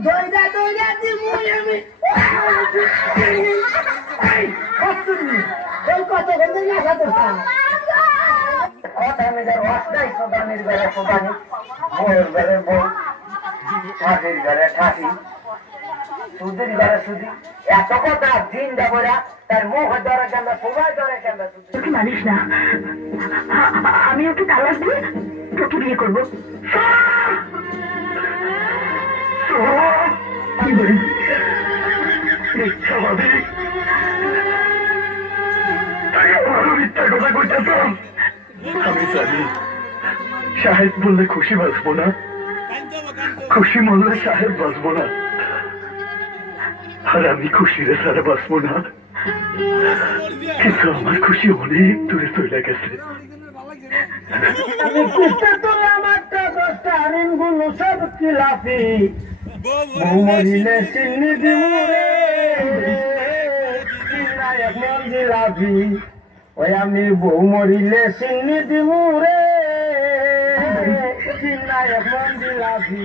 দইরা দইরা দিমুই আমি এই কতনি এই কত গন্ধ না খাতো কথা মেরে ওয়াসটাই সোবানির ঘরে সোবানি মোর ঘরে মোর ঠাকির ঘরে ঠাকি সুদির ঘরে সুদি এত কথা দিন দেবরা তার মুখ ধরে কেন সবাই ধরে কেন তুই মানিস না আমি ওকে তালাক দিয়ে তোকে বিয়ে করবো কি বলি স্বাভাবিক তাই আমারও মিথ্যা কথা কইতেছ আমি জানি সাহেব বললে খুশি বাঁচবো না খুশি মরলে সাহেব বাঁচবো না আর আমি খুশি রে সারা বাঁচবো না কিন্তু আমার খুশি অনেক দূরে চলে গেছে আমি কিস্তা তুললাম একটা দশটা ঋণগুলো সব খিলাফি বউ মরিলে চিনি দিমুরে চিনায়ক মন জিলাপি ওই আমি বউ মরিলে চিনি দিমুরে চিনায়ক মন জিলাপি